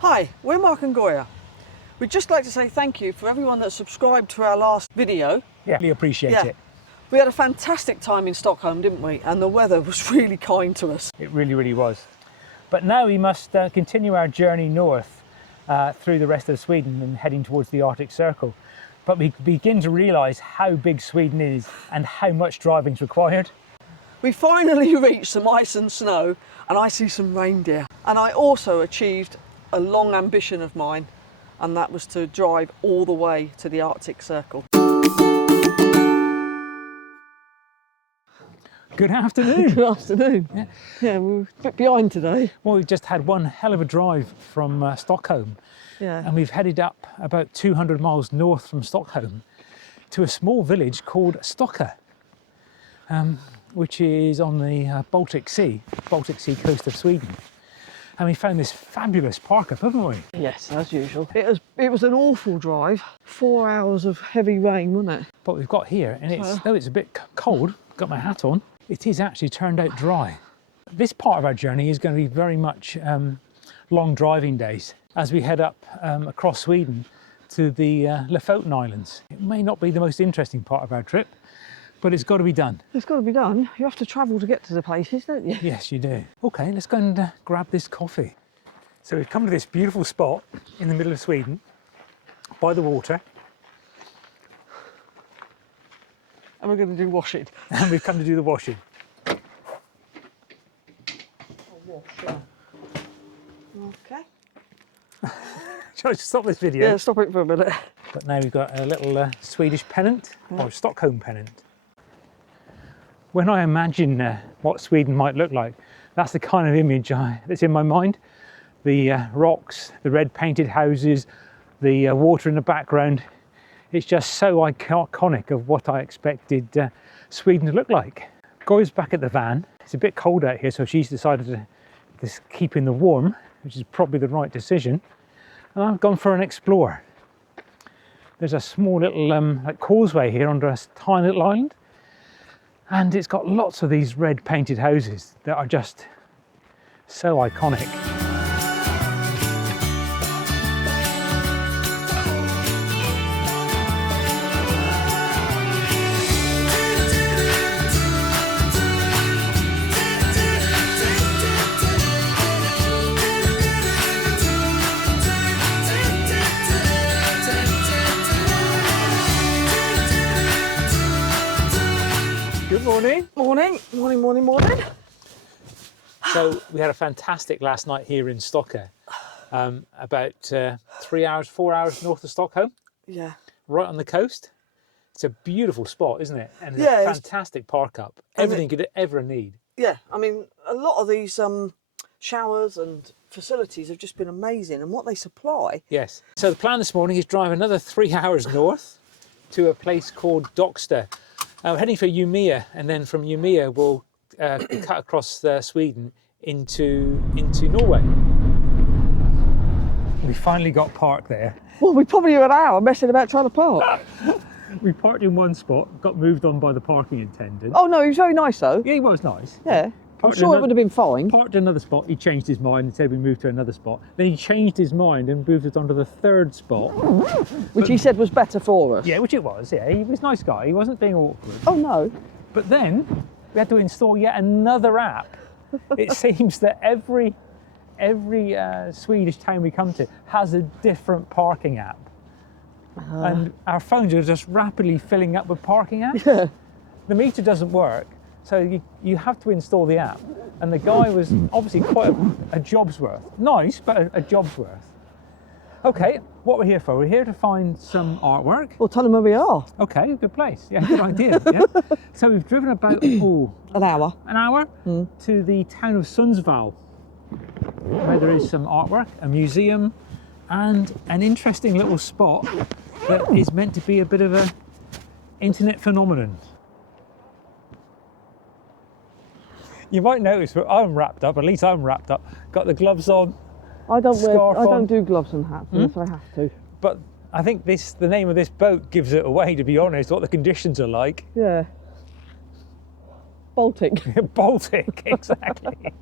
Hi, we're Mark and Goya. We'd just like to say thank you for everyone that subscribed to our last video. Yeah, really appreciate it. We had a fantastic time in Stockholm, didn't we? And the weather was really kind to us. It really, really was. But now we must continue our journey north through the rest of Sweden and heading towards the Arctic Circle. But we begin to realise how big Sweden is and how much driving is required. We finally reached some ice and snow, and I see some reindeer. And I also achieved a long ambition of mine, and that was to drive all the way to the Arctic Circle. Good afternoon. Good afternoon. Yeah, we're a bit behind today. Well, we've just had one hell of a drive from Stockholm. Yeah. And we've headed up about 200 miles north from Stockholm to a small village called Stocka, which is on the Baltic Sea coast of Sweden. And we found this fabulous park up, haven't we? Yes, as usual. It was an awful drive. 4 hours of heavy rain, wasn't it? What we've got here, and though it's a bit cold, got my hat on, it is actually turned out dry. This part of our journey is going to be very much long driving days as we head up across Sweden to the Lofoten Islands. It may not be the most interesting part of our trip, but it's got to be done. It's got to be done. You have to travel to get to the places, don't you? Yes, you do. Okay, let's go and grab this coffee. So we've come to this beautiful spot in the middle of Sweden, by the water. And we're going to do washing. And we've come to do the washing. Okay. Shall I just stop this video? Yeah, stop it for a minute. But now we've got a little Swedish pennant, or Stockholm pennant. When I imagine what Sweden might look like, that's the kind of image that's in my mind. The rocks, the red painted houses, the water in the background. It's just so iconic of what I expected Sweden to look like. Goya's back at the van. It's a bit cold out here, so she's decided to keep in the warm, which is probably the right decision. And I've gone for an explore. There's a small little causeway here under a tiny little island. And it's got lots of these red painted houses that are just so iconic. Good morning. Morning. So we had a fantastic last night here in Stocka, about 4 hours north of Stockholm. Yeah. Right on the coast. It's a beautiful spot, isn't it? And it's Yeah, a fantastic park up. Everything you could ever need. Yeah, I mean, a lot of these showers and facilities have just been amazing, and what they supply. Yes. So the plan this morning is drive another 3 hours north to a place called Docksta. We're heading for Umeå, and then from Umeå we'll cut across Sweden into Norway. We finally got parked there. Well, we probably were an hour messing about trying to park. We parked in one spot, got moved on by the parking attendant. Oh no, he was very nice though. Yeah, he was nice. Yeah, I'm Parked sure it would have been fine. Parked at another spot, he changed his mind and said we moved to another spot. Then he changed his mind and moved us onto the third spot. Which he said was better for us. Yeah, which it was, yeah. He was a nice guy, he wasn't being awkward. Oh no. But then we had to install yet another app. It seems that every Swedish town we come to has a different parking app. And our phones are just rapidly filling up with parking apps. Yeah. The meter doesn't work, so you have to install the app. And the guy was obviously quite a job's worth. Nice, but a job's worth. Okay, what we're here for? We're here to find some artwork. Well, tell him where we are. Okay, good place. Yeah, good idea. Yeah. So we've driven about An hour. to the town of Sundsvall, where there is some artwork, a museum, and an interesting little spot that is meant to be a bit of an internet phenomenon. You might notice I'm wrapped up, at least I'm wrapped up, got the gloves on. I don't on. do gloves and hats unless I have to. But I think the name of this boat gives it away, to be honest, what the conditions are like. Yeah. Baltic. Baltic, exactly.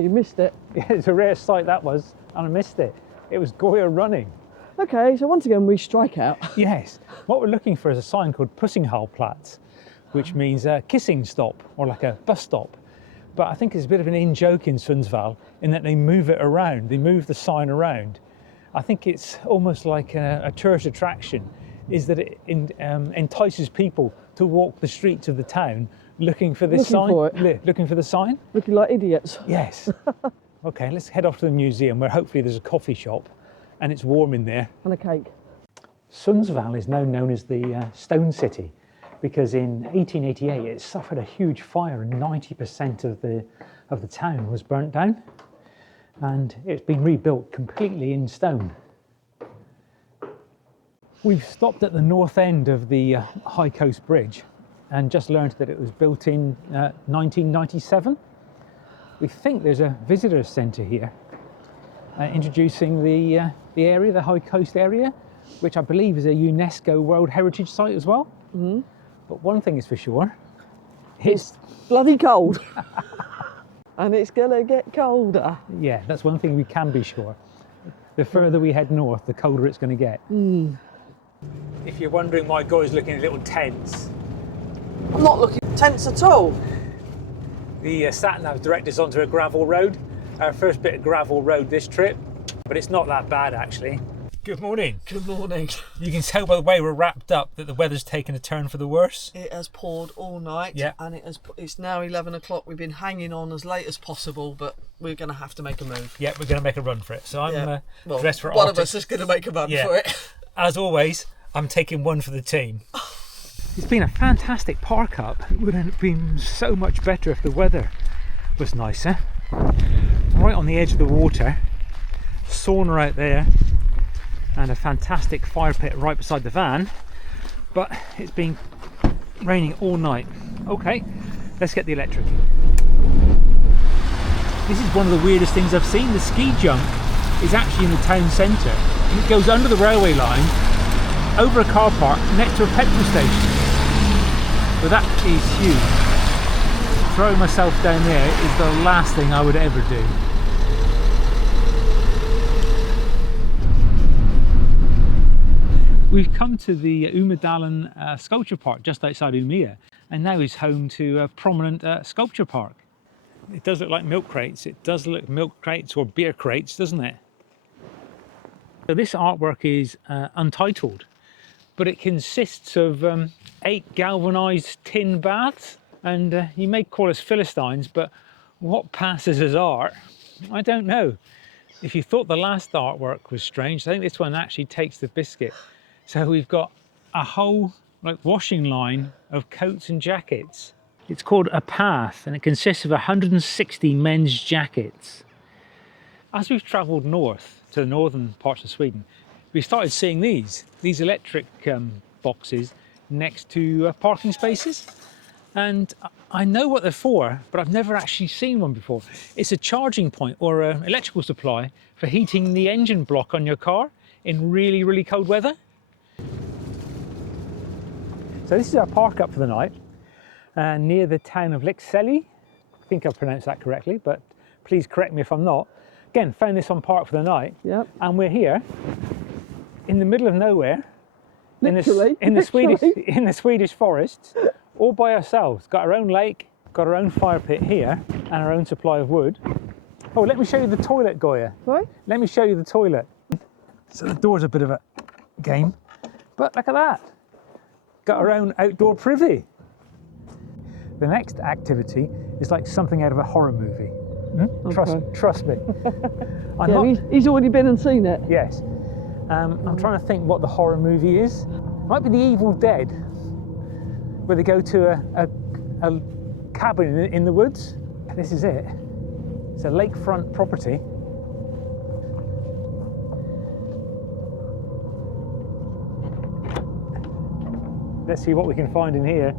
You missed it. Yeah, it's a rare sight that was, and I missed it. It was Goya running. Okay, so once again we strike out. Yes. What we're looking for is a sign called Pussinghalplatz, which means a kissing stop or like a bus stop. But I think it's a bit of an in-joke in Sundsvall in that they move it around. They move the sign around. I think it's almost like a tourist attraction, is that it entices people to walk the streets of the town looking for this sign. Looking for the sign? Looking like idiots. Yes. Okay, let's head off to the museum where hopefully there's a coffee shop and it's warm in there. And a cake. Sundsvall is now known as the Stone City because in 1888 it suffered a huge fire and 90% of the town was burnt down, and it's been rebuilt completely in stone. We've stopped at the north end of the High Coast Bridge and just learned that it was built in 1997. We think there's a visitor centre here introducing the area, the High Coast area, which I believe is a UNESCO World Heritage Site as well. Mm-hmm. But one thing is for sure, it's bloody cold. And it's gonna get colder. Yeah, that's one thing we can be sure. The further we head north, the colder it's going to get. Mm. If you're wondering why Goy's looking a little tense, I'm not looking tense at all. The sat-nav directed us onto a gravel road. Our first bit of gravel road this trip, but it's not that bad actually. Good morning. Good morning. You can tell by the way we're wrapped up that the weather's taken a turn for the worse. It has poured all night, yeah. And it's now 11 o'clock. We've been hanging on as late as possible, but we're going to have to make a move. Yeah, we're going to make a run for it. So I'm dressed for one of us is going to make a run for it. As always, I'm taking one for the team. It's been a fantastic park up. It would have been so much better if the weather was nicer. Right on the edge of the water, sauna out there, and a fantastic fire pit right beside the van, but it's been raining all night. Okay, let's get the electric. This is one of the weirdest things I've seen. The ski jump is actually in the town centre. It goes under the railway line, over a car park, next to a petrol station. But that is huge. Throwing myself down there is the last thing I would ever do. We've come to the Umedalen Sculpture Park just outside Umeå, and now is home to a prominent sculpture park. It does look like milk crates. It does look milk crates or beer crates, doesn't it? So this artwork is untitled, but it consists of 8 galvanised tin baths, and you may call us Philistines, but what passes as art, I don't know. If you thought the last artwork was strange, I think this one actually takes the biscuit. So we've got a whole washing line of coats and jackets. It's called a path, and it consists of 160 men's jackets. As we've travelled north to the northern parts of Sweden, we started seeing these electric boxes next to parking spaces. And I know what they're for, but I've never actually seen one before. It's a charging point or an electrical supply for heating the engine block on your car in really, really cold weather. So this is our park up for the night, near the town of Lycksele. I think I've pronounced that correctly, but please correct me if I'm not. Again, found this on Park for the Night, yep. And we're here in the middle of nowhere, in the Swedish forests, all by ourselves. Got our own lake, got our own fire pit here, and our own supply of wood. Oh, let me show you the toilet, Goya. Sorry? Let me show you the toilet. So the door's a bit of a game, but look at that. Got our own outdoor privy. The next activity is like something out of a horror movie. Okay. Trust me. He's already been and seen it. Yes. I'm trying to think what the horror movie is. Might be The Evil Dead, where they go to a cabin in the woods. This is it. It's a lakefront property. Let's see what we can find in here.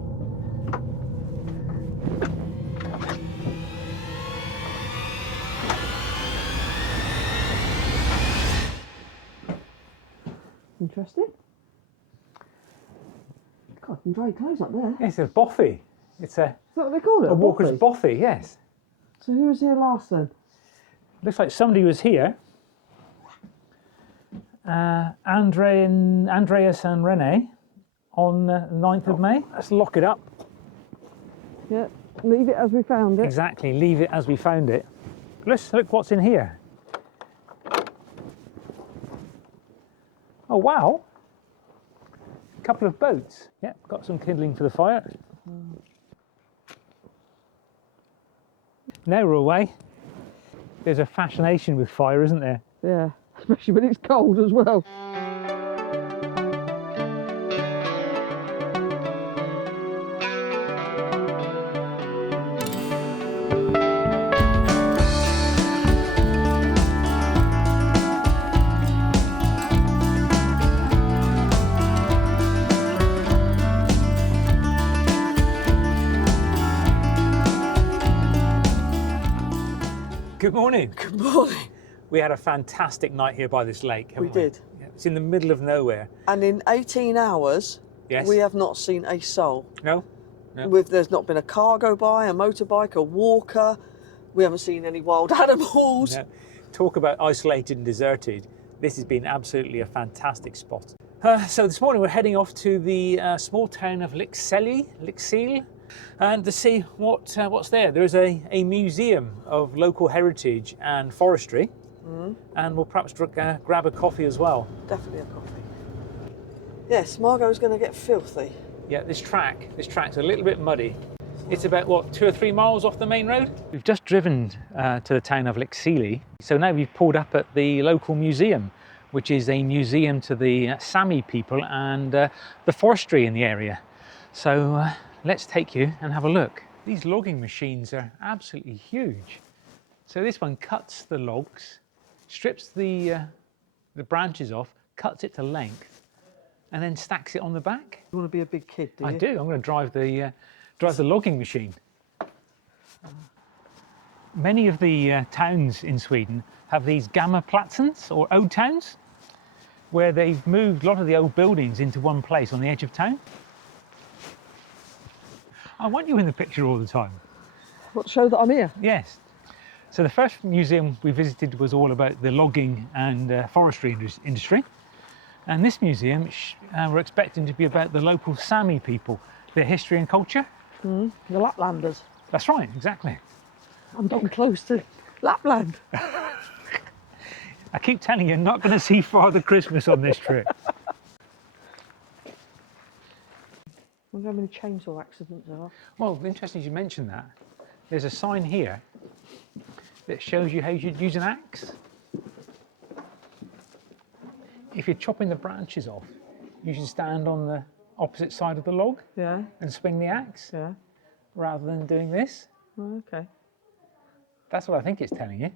Interesting. God, you can dry clothes up there. It's a bothy. It's a. Is that what they call it? A walker's bothy, yes. So who was here last then? Looks like somebody was here Andreas and Rene on 9th of May. Let's lock it up. Yeah, leave it as we found it. Exactly, leave it as we found it. Let's look what's in here. Oh wow, a couple of boats. Yeah, got some kindling for the fire. Now we're away. There's a fascination with fire, isn't there? Yeah, especially when it's cold as well. Good morning. Good morning. We had a fantastic night here by this lake, haven't We did. Yeah, it's in the middle of nowhere. And in 18 hours, Yes. we have not seen a soul. No? There's not been a car go by, a motorbike, a walker. We haven't seen any wild animals. No. Talk about isolated and deserted. This has been absolutely a fantastic spot. So this morning we're heading off to the small town of Lycksele, and to see what's there. There is a museum of local heritage and forestry, and we'll perhaps grab a coffee as well. Definitely a coffee. Yes, Margo's going to get filthy. Yeah, this track's a little bit muddy. It's about, what, 2 or 3 miles off the main road? We've just driven to the town of Lycksele, so now we've pulled up at the local museum, which is a museum to the Sami people and the forestry in the area. So let's take you and have a look. These logging machines are absolutely huge. So this one cuts the logs, strips the branches off, cuts it to length, and then stacks it on the back. You want to be a big kid, do you? I do. I'm going to drive the logging machine. Many of the towns in Sweden have these gamla platsens, or old towns, where they've moved a lot of the old buildings into one place on the edge of town. I want you in the picture all the time. What, show that I'm here? Yes. So the first museum we visited was all about the logging and forestry industry. And this museum, we're expecting to be about the local Sami people, their history and culture. The Laplanders. That's right, exactly. I'm getting close to Lapland. I keep telling you, you're not going to see Father Christmas on this trip. I wonder how many chainsaw accidents there are. Well, interesting you mentioned that. There's a sign here that shows you how you should use an axe. If you're chopping the branches off, you should stand on the opposite side of the log and swing the axe rather than doing this. Oh, okay. That's what I think it's telling you.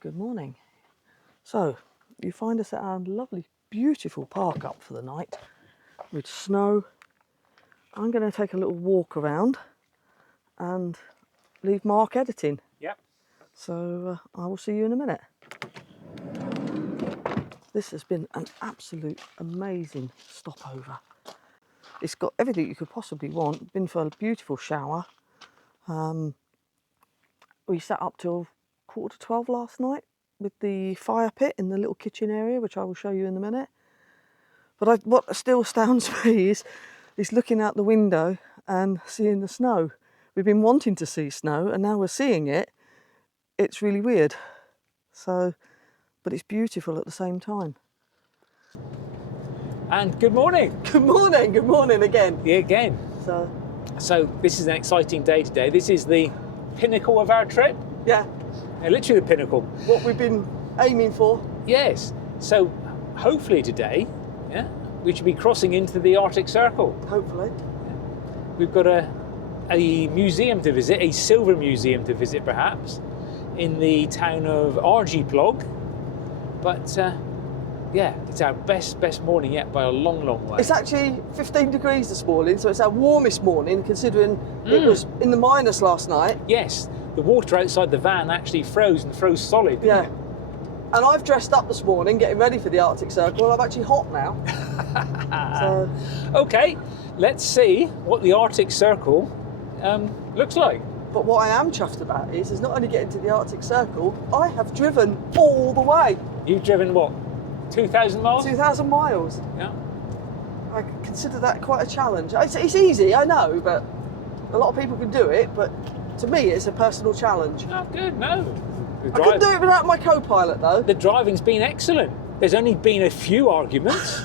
Good morning. So, you find us at our lovely, beautiful park up for the night with snow. I'm going to take a little walk around and leave Mark editing. Yep. So, I will see you in a minute. This has been an absolute amazing stopover. It's got everything you could possibly want. Been for a beautiful shower. We sat up till 11:45 last night with the fire pit in the little kitchen area, which I will show you in a minute. But what still astounds me is looking out the window and seeing the snow. We've been wanting to see snow and now we're seeing it. It's really weird. So, but it's beautiful at the same time. And good morning. Good morning again. Yeah, again. So this is an exciting day today. This is the pinnacle of our trip. Yeah. Literally the pinnacle. What we've been aiming for. Yes. So hopefully today Yeah, we should be crossing into the Arctic Circle. Hopefully. We've got a museum to visit, a silver museum to visit perhaps, in the town of Arjeplog. But yeah, it's our best morning yet by a long way. It's actually 15 degrees this morning, so it's our warmest morning considering it was in the minus last night. Yes, the water outside the van actually froze and froze solid. Yeah. And I've dressed up this morning getting ready for the Arctic Circle. I'm actually hot now. So. Okay, let's see what the Arctic Circle looks like. But what I am chuffed about is not only getting to the Arctic Circle, I have driven all the way. You've driven what, 2,000 miles? 2,000 miles. Yeah. I consider that quite a challenge. It's easy, I know, but a lot of people can do it, but to me it's a personal challenge. Oh, good, no. I couldn't do it without my co-pilot though. The driving's been excellent. There's only been a few arguments.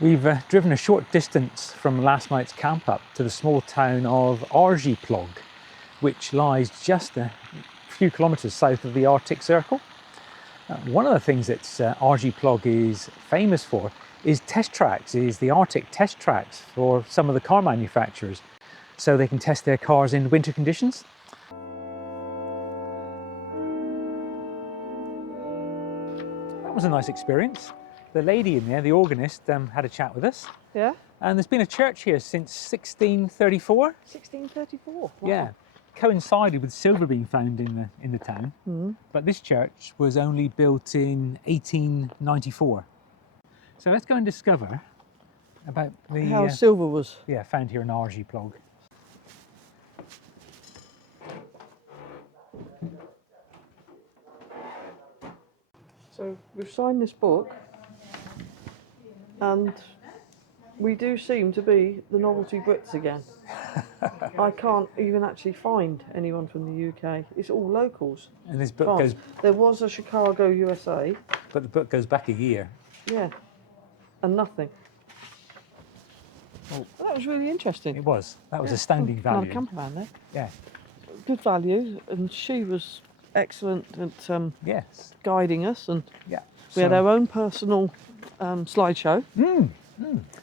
We've driven a short distance from last night's camp up to the small town of Arjeplog, which lies just a few kilometres south of the Arctic Circle. One of the things that Arjeplog is famous for is test tracks, is the Arctic test tracks for some of the car manufacturers, so they can test their cars in winter conditions. That was a nice experience. The lady in there, the organist, had a chat with us. Yeah? And there's been a church here since 1634. 1634? Wow. Yeah, coincided with silver being found in the town. Mm. But this church was only built in 1894. So let's go and discover about the how silver was. Yeah, found here in Arjeplog. So we've signed this book, and we do seem to be the novelty Brits again. I can't even actually find anyone from the UK. It's all locals. And this book goes... There was a Chicago, USA. But the book goes back a year. Yeah, and nothing. Well, that was really interesting. It was. That was a standing value. Another campervan there. Yeah. Good value, and she was excellent at yes, guiding us, and yeah, we had our own personal slideshow.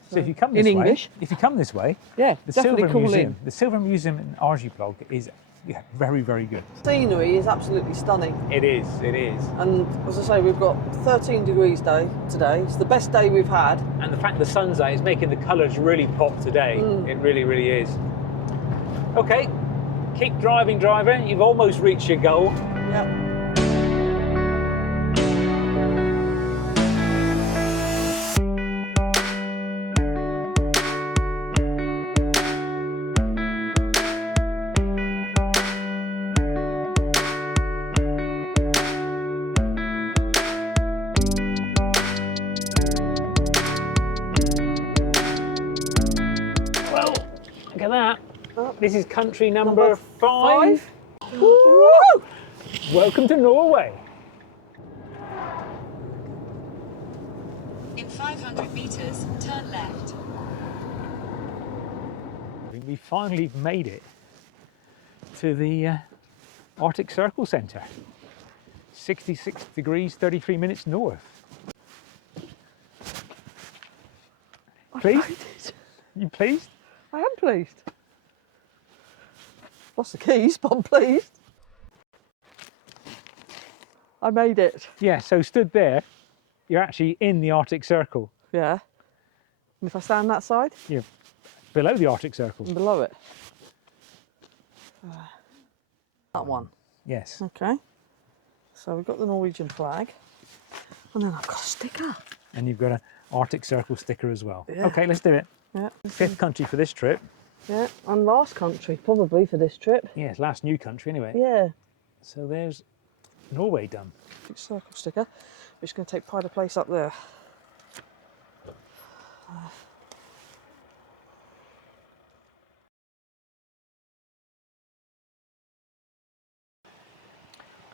So if you come this in way, English. if you come this way, yeah, the definitely Silver call Museum, in. the Silver Museum in Arjeplog is very, very good. Scenery is absolutely stunning. It is, it is. And as I say, we've got 13 degrees today. It's the best day we've had. And the fact the sun's out is making the colours really pop today. It really, really is. Okay, keep driving, driver. You've almost reached your goal. Yep. Look at that. This is country number 5. Woo! Welcome to Norway. In 500 meters, turn left. We finally made it to the Arctic Circle Centre. 66 degrees, 33 minutes north. Pleased? You pleased? I am pleased. Lost the keys, but I'm pleased. I made it. Yeah, so stood there, you're actually in the Arctic Circle. Yeah. And if I stand that side? You're below the Arctic Circle. And below it. That one. Yes. Okay. So we've got the Norwegian flag. And then I've got a sticker. And you've got an Arctic Circle sticker as well. Yeah. Okay, let's do it. Yeah. 5th country for this trip. Yeah, and last country probably for this trip. Yes, last new country anyway. Yeah. So there's Norway done. Big circle sticker. We're just going to take pride of place up there.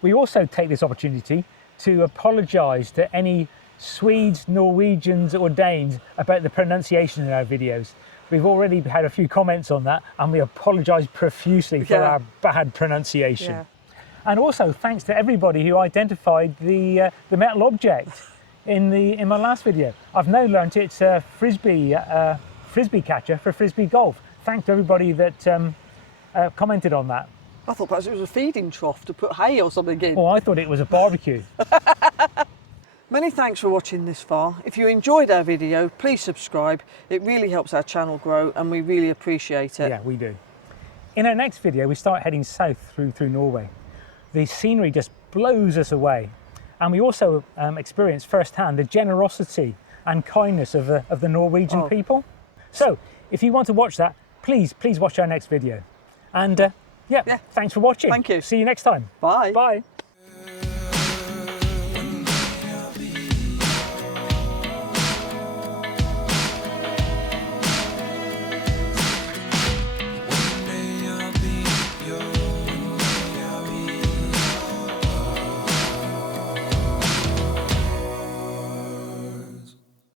We also take this opportunity to apologise to any Swedes, Norwegians or Danes about the pronunciation in our videos. We've already had a few comments on that and we apologise profusely for our bad pronunciation. Yeah. And also thanks to everybody who identified the metal object. in my last video. I've now learnt it's a frisbee catcher for frisbee golf. Thanks to everybody that commented on that. I thought perhaps it was a feeding trough to put hay or something in. Oh, I thought it was a barbecue. Many thanks for watching this far. If you enjoyed our video, please subscribe. It really helps our channel grow and we really appreciate it. Yeah, we do. In our next video, we start heading south through Norway. The scenery just blows us away. And we also experience firsthand the generosity and kindness of the Norwegian people. So if you want to watch that, please watch our next video. And yeah, thanks for watching. Thank you. See you next time. Bye. Bye.